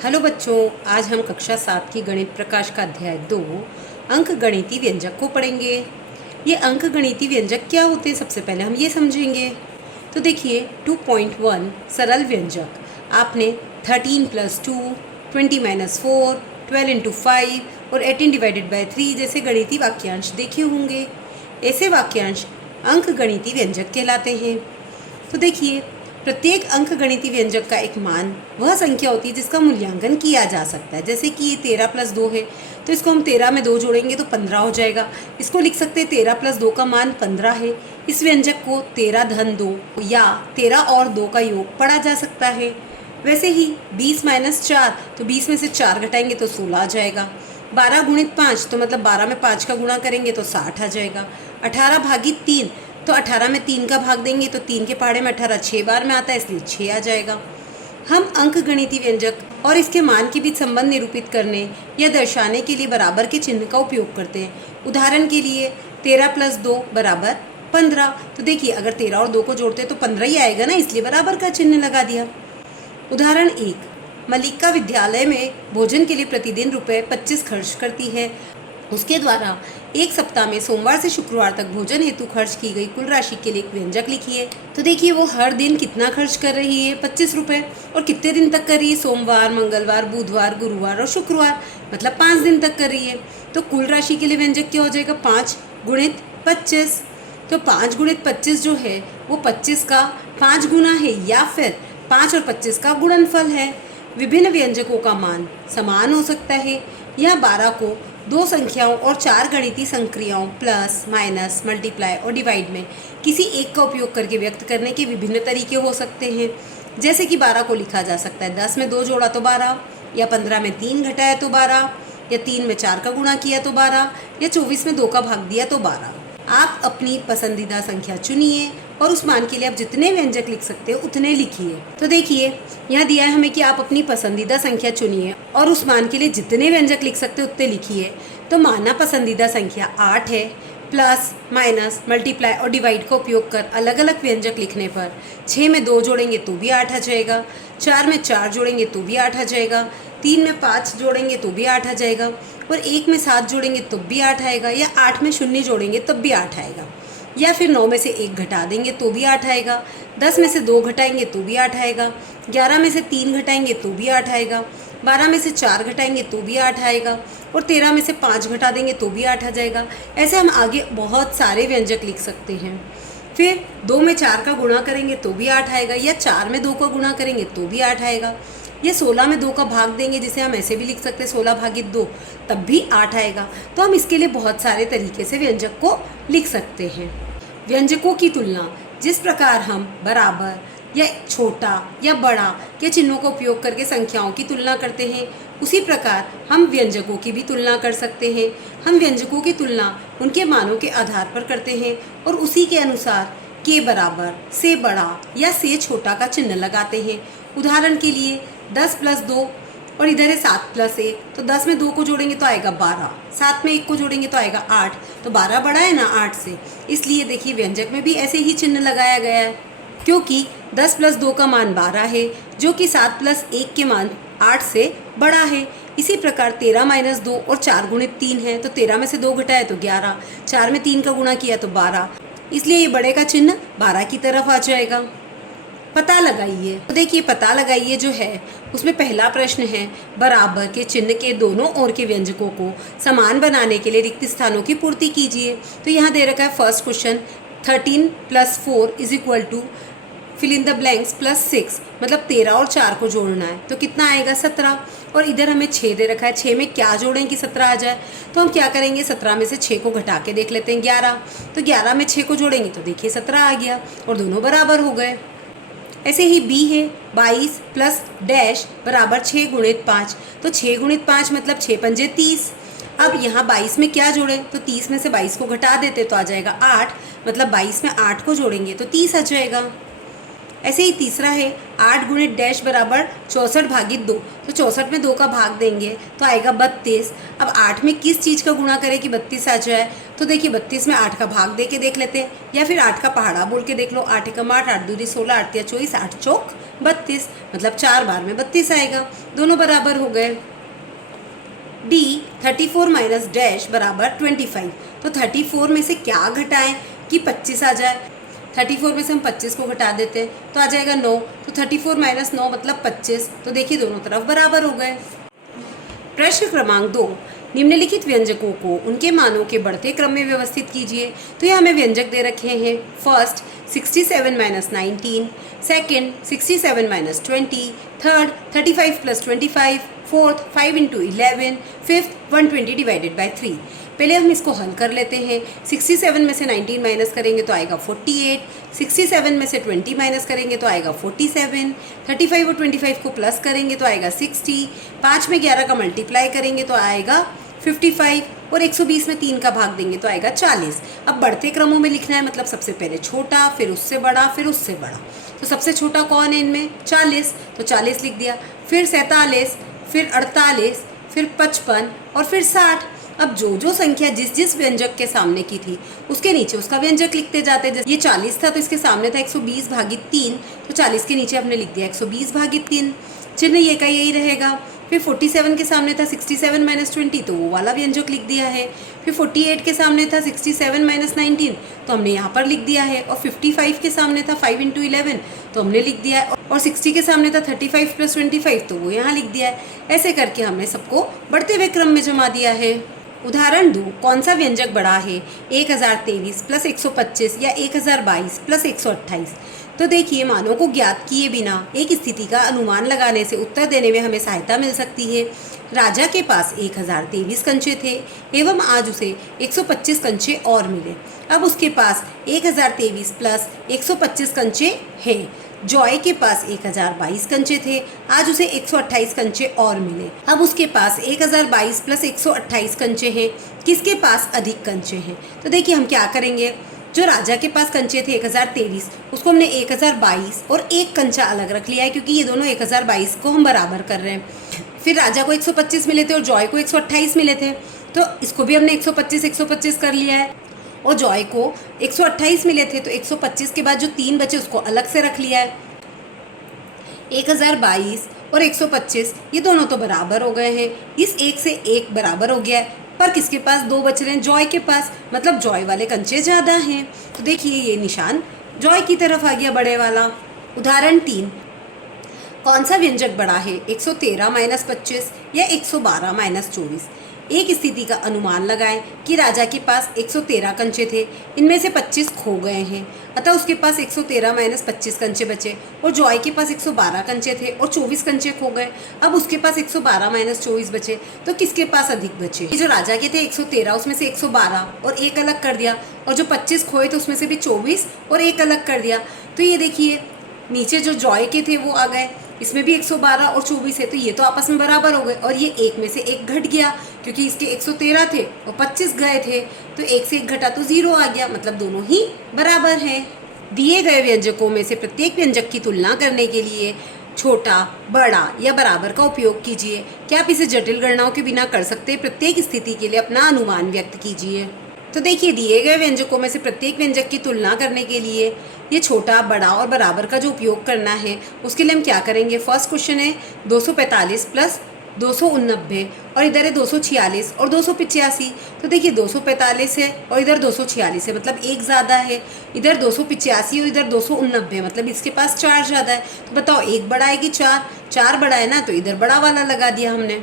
Hello बच्चों, आज हम कक्षा 7 की गणित प्रकाश का अध्याय 2 अंक गणितीय व्यंजक को पढ़ेंगे। ये अंक गणितीय व्यंजक क्या होते हैं, सबसे पहले हम ये समझेंगे। तो देखिए 2.1 सरल व्यंजक। आपने 13 + 2, 20 - 4, 12 × 5 और 18/3 जैसे गणितीय वाक्यांश देखे होंगे। ऐसे वाक्यांश अंक गणितीय व्यंजक कहलाते हैं। तो देखिए, प्रत्येक अंक गणितीय व्यंजक का एक मान वह संख्या होती है जिसका मूल्यांकन किया जा सकता है। जैसे कि ये 13 + 2 है, तो इसको हम 13 में 2 जोड़ेंगे तो 15 हो जाएगा। इसको लिख सकते हैं 13 + 2 का मान 15 है। इस व्यंजक को 13 - 2 या 13 और 2 का योग पढ़ा जा सकता है। वैसे ही 20 - 4, तो 20 में से 4 घटाएंगे तो 16 आ जाएगा। 12 × 5, तो मतलब 12 में 5 का गुणा करेंगे तो 60 आ जाएगा। 18/3, तो 18 में 3 का भाग देंगे तो 3 के पहाड़े में 18 6 बार में आता है, इसलिए 6 आ जाएगा। हम अंक गणितीय व्यंजक और इसके मान के बीच संबंध निरूपित करने या दर्शाने के लिए बराबर के चिन्ह का उपयोग करते हैं। उदाहरण के लिए 13 + 2 = 15। तो देखिए, अगर 13 और 2 को जोड़ते तो 15 ही आएगा ना, इसलिए बराबर का चिन्ह लगा दिया। उदाहरण 1, मल्लिका विद्यालय में भोजन के लिए प्रतिदिन ₹25 खर्च करती है। उसके द्वारा एक सप्ताह में सोमवार से शुक्रवार तक भोजन हेतु खर्च की गई कुल राशि के लिए एक व्यंजक लिखिए। तो देखिए, वो हर दिन कितना खर्च कर रही है, 25 रुपये, और कितने दिन तक कर रही है, सोमवार, मंगलवार, बुधवार, गुरुवार और शुक्रवार, मतलब 5 दिन तक कर रही है। तो कुल राशि के लिए व्यंजक क्या हो जाएगा, 5 × 25। तो 5 × 25 जो है वो 25 का 5 गुना है, या फिर 5 और 25 का गुणनफल है। विभिन्न व्यंजकों का मान समान हो सकता है। यह 12 को दो संख्याओं और 4 गणितीय संक्रियाओं प्लस, माइनस, मल्टीप्लाई और डिवाइड में किसी एक का उपयोग करके व्यक्त करने के विभिन्न तरीके हो सकते हैं। जैसे कि 12 को लिखा जा सकता है 10 में 2 जोड़ा तो 12, या 15 में 3 घटाया तो 12, या 3 में 4 का गुणा किया तो 12, या 24 में 2 का भाग दिया तो 12। आप अपनी पसंदीदा संख्या चुनिए और उस मान के लिए आप जितने व्यंजक लिख सकते हो उतने लिखिए। तो देखिए, यहाँ दिया है हमें कि आप अपनी पसंदीदा संख्या चुनिए और उस मान के लिए जितने व्यंजक लिख सकते हो उतने लिखिए। तो माना पसंदीदा संख्या 8 है। प्लस, माइनस, मल्टीप्लाई और डिवाइड का उपयोग कर अलग अलग व्यंजक लिखने पर 6 में 2 जोड़ेंगे तो भी 8 आ जाएगा, 4 में 4 जोड़ेंगे तो भी 8 आ जाएगा, 3 में 5 जोड़ेंगे तो भी 8 आ जाएगा, और 1 में 7 जोड़ेंगे तब भी 8 आएगा, या 8 में 0 जोड़ेंगे तब भी 8 आएगा, या फिर 9 में से 1 घटा देंगे तो भी 8 आएगा, 10 में से 2 घटाएंगे तो भी 8 आएगा, 11 में से 3 घटाएंगे तो भी 8 आएगा, 12 में से 4 घटाएंगे तो भी 8 आएगा, और 13 में से 5 घटा देंगे तो भी 8 आ जाएगा। ऐसे हम आगे बहुत सारे व्यंजक लिख सकते हैं। फिर 2 में 4 का गुणा करेंगे तो भी 8 आएगा, या 4 में 2 का गुणा करेंगे तो भी 8 आएगा, या 16 में 2 का भाग देंगे, जिसे हम ऐसे भी लिख सकते हैं 16/2, तब भी 8 आएगा। तो हम इसके लिए बहुत सारे तरीके से व्यंजक को लिख सकते हैं। व्यंजकों की तुलना जिस प्रकार हम बराबर या छोटा या बड़ा के चिन्हों का उपयोग करके संख्याओं की तुलना करते हैं, उसी प्रकार हम व्यंजकों की भी तुलना कर सकते हैं। हम व्यंजकों की तुलना उनके मानों के आधार पर करते हैं और उसी के अनुसार के बराबर, से बड़ा या से छोटा का चिन्ह लगाते हैं। उदाहरण के लिए 10 + 2 और इधर है 7 + 1, तो 10 में 2 को जोड़ेंगे तो आएगा 12, 7 में 1 को जोड़ेंगे तो आएगा 8, तो 12 बड़ा है ना 8 से, इसलिए देखिए व्यंजक में भी ऐसे ही चिन्ह लगाया गया है। क्योंकि 10 + 2 का मान 12 है, जो कि 7 + 1 के मान 8 से बड़ा है। इसी प्रकार 13 - 2 और 4 × 3 है, तो 13 में से 2 घटाया तो 11, 4 में 3 का गुणा किया तो 12, इसलिए ये बड़े का चिन्ह 12 की तरफ आ जाएगा। पता लगाइए। तो देखिए, पता लगाइए जो है उसमें पहला प्रश्न है, बराबर के चिन्ह के दोनों ओर के व्यंजकों को समान बनाने के लिए रिक्त स्थानों की पूर्ति कीजिए। तो यहाँ दे रखा है first question, 13 + 4 = fill in the blanks +6, मतलब 13 और 4 को जोड़ना है तो कितना आएगा 17, और इधर हमें 6 दे रखा है। 6 में क्या जोड़ें कि 17 आ जाए, तो हम क्या करेंगे, 17 में से 6 को घटा के देख लेते हैं 11, तो 11 में 6 को जोड़ेंगे तो देखिए 17 आ गया और दोनों बराबर हो गए। ऐसे ही बी है, 22 + डैश = 6 × 5, तो 6 × 5 मतलब 6 × 5 = 30। अब यहाँ 22 में क्या जोड़ें, तो 30 में से 22 को घटा देते तो आ जाएगा 8, मतलब 22 में 8 को जोड़ेंगे तो 30 आ जाएगा। ऐसे ही तीसरा है 8 गुणित डैश बराबर 64 भागित 2। तो 64 में 2 का भाग देंगे तो आएगा 32। अब 8 में किस चीज़ का गुणा करें कि 32 आ जाए? तो देखिए 32 में 8 का भाग दे के देख लेते हैं, या फिर 8 का पहाड़ा बोल के देख लो। 8 एकम 8, 8 दूनी 16, 8 तिया 24, 8 चौक 32, मतलब 4 बार में 32 आएगा। दोनों बराबर हो गए। डी 34 माइनस डैश बराबर 25। तो 34 में से क्या घटाएं कि 25 आ जाए? 34 में से हम 25 को घटा देते हैं तो आ जाएगा 9। तो 34 माइनस 9 मतलब 25। तो देखिए दोनों तरफ बराबर हो गए। प्रश्न क्रमांक 2, निम्नलिखित व्यंजकों को उनके मानों के बढ़ते क्रम में व्यवस्थित कीजिए। तो ये हमें व्यंजक दे रखे हैं। First 67 minus 19, second 67 minus 20, third 35 plus 25, fourth 5 into 11, fifth 120 divided by 3। पहले हम इसको हल कर लेते हैं। 67 में से 19 माइनस करेंगे तो आएगा 48, 67 में से 20 माइनस करेंगे तो आएगा 47, 35 और 25 को प्लस करेंगे तो आएगा 60, 5 में 11 का मल्टीप्लाई करेंगे तो आएगा 55 और 120 में 3 का भाग देंगे तो आएगा 40। अब बढ़ते क्रमों में लिखना है, मतलब सबसे पहले छोटा, फिर उससे बड़ा, फिर उससे बड़ा। तो सबसे छोटा कौन है इनमें? 40, तो 40 लिख दिया। फिर 47, फिर 48, फिर 55 और फिर 60। अब जो संख्या जिस व्यंजक के सामने की थी उसके नीचे उसका व्यंजक लिखते जाते। जैसे ये 40 था तो इसके सामने था 120 भागित 3, तो 40 के नीचे हमने लिख दिया 120 भागित 3, चिन्ह ये का यही रहेगा। फिर 47 के सामने था 67 माइनस 20, तो वो वाला व्यंजक लिख दिया है। फिर 48 के सामने था 67 माइनस 19, तो हमने यहाँ पर लिख दिया है। और 55 के सामने था 5 इंटू 11, तो हमने लिख दिया है। और 60 के सामने था 35 प्लस 25, तो वो यहाँ लिख दिया है। ऐसे करके हमने सबको बढ़ते हुए क्रम में जमा दिया है। उदाहरण 2, कौन सा व्यंजक बड़ा है 1023 प्लस 125 या 1022 प्लस 128? तो देखिए मानों को ज्ञात किए बिना एक स्थिति का अनुमान लगाने से उत्तर देने में हमें सहायता मिल सकती है। राजा के पास 1023 कंचे थे एवं आज उसे 125 कंचे और मिले। अब उसके पास 1023 प्लस 125 कंचे हैं। जॉय के पास 1022 कंचे थे, आज उसे 128 कंचे और मिले। अब उसके पास 1022 प्लस 128 कंचे हैं। किसके पास अधिक कंचे हैं? तो देखिए हम क्या करेंगे, जो राजा के पास कंचे थे 1023, उसको हमने 1022 और एक कंचा अलग रख लिया है, क्योंकि ये दोनों 1022 को हम बराबर कर रहे हैं। फिर राजा को 125 मिले थे और जॉय को 128 मिले थे, तो इसको भी हमने 125 कर लिया है। और जॉय को 128 मिले थे, तो 125 के बाद जो 3 बचे उसको अलग से रख लिया है। 1022 और 125 ये दोनों तो बराबर हो गए हैं। इस एक से एक बराबर हो गया है, पर किसके पास 2 बच रहे हैं? जॉय के पास, मतलब जॉय वाले कंचे ज़्यादा हैं। तो देखिए ये निशान जॉय की तरफ आ गया, बड़े वाला। उदाहरण 3, कौन सा व्यंजक बड़ा है 113 माइनस 25 या 112 माइनस 24? एक स्थिति का अनुमान लगाएं कि राजा के पास 113 कंचे थे, इनमें से 25 खो गए हैं, अतः उसके पास 113 माइनस 25 कंचे बचे। और जॉय के पास 112 कंचे थे और 24 कंचे खो गए, अब उसके पास 112 माइनस 24 बचे। तो किसके पास अधिक बचे? जो राजा के थे 113, उसमें से 112 और एक अलग कर दिया, और जो 25 खोए तो उसमें से भी 24 और एक अलग कर दिया। तो ये देखिए नीचे जो जॉय के थे वो आ गए, इसमें भी 112 और 24 है, तो ये तो आपस में बराबर हो गए। और ये एक में से एक घट गया, क्योंकि इसके 113 थे और 25 गए थे, तो एक से एक घटा तो 0 आ गया, मतलब दोनों ही बराबर हैं। दिए गए व्यंजकों में से प्रत्येक व्यंजक की तुलना करने के लिए छोटा, बड़ा या बराबर का उपयोग कीजिए। क्या आप इसे जटिल गणनाओं के बिना कर सकते हैं? प्रत्येक स्थिति के लिए अपना अनुमान व्यक्त कीजिए। तो देखिए दिए गए व्यंजकों में से प्रत्येक व्यंजक की तुलना करने के लिए ये छोटा, बड़ा और बराबर का जो उपयोग करना है उसके लिए हम क्या करेंगे। फर्स्ट क्वेश्चन है 245 प्लस 289 और इधर है 246 और 285। तो देखिए 245 है और इधर 246 है, मतलब एक ज़्यादा है। इधर 285 और इधर 289, मतलब इसके पास 4 ज़्यादा है। तो बताओ एक बड़ा है कि 4 बड़ा है ना, तो इधर बड़ा वाला लगा दिया हमने।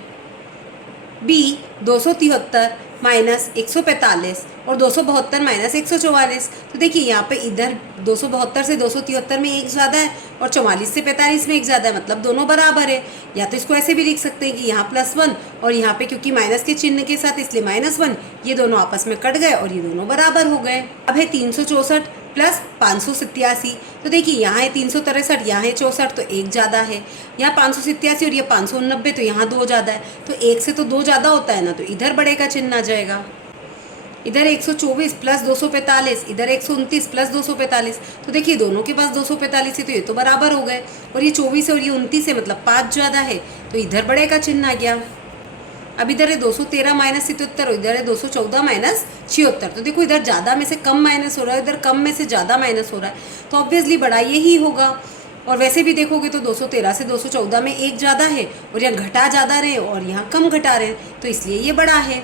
बी 273 माइनस 145 और 272 माइनस 144। तो देखिए यहाँ पे इधर 272 से 273 में एक ज़्यादा है और 44 से 45 में एक ज़्यादा है, मतलब दोनों बराबर है। या तो इसको ऐसे भी लिख सकते हैं कि यहाँ +1 और यहाँ पे क्योंकि माइनस के चिन्ह के साथ इसलिए -1, ये दोनों आपस में कट गए और ये दोनों बराबर हो गए। अब है 364 प्लस 587। तो देखिए यहाँ है 363, यहाँ है 64, तो एक ज़्यादा है। यहाँ 587 और ये 589, तो यहाँ 2 ज़्यादा है। तो एक से तो 2 ज़्यादा होता है ना, तो इधर बड़े का चिन्ह आ जाएगा। इधर 124 प्लस 245, इधर 129 प्लस 245। तो देखिए दोनों के पास 245 है तो ये तो बराबर हो गए, और ये 24 और ये 29 है मतलब 5 ज़्यादा है, तो इधर बड़े का चिन्ह आ गया। अब इधर है 213 माइनस 77 और इधर है 214 माइनस 76। तो देखो इधर ज़्यादा में से कम माइनस हो रहा है, इधर कम में से ज़्यादा माइनस हो रहा है, तो ऑब्वियसली बड़ा यही होगा। और वैसे भी देखोगे तो 213 से 214 में एक ज़्यादा है, और यहाँ घटा ज़्यादा रहे और यहाँ कम घटा रहे हैं, तो इसलिए ये बड़ा है।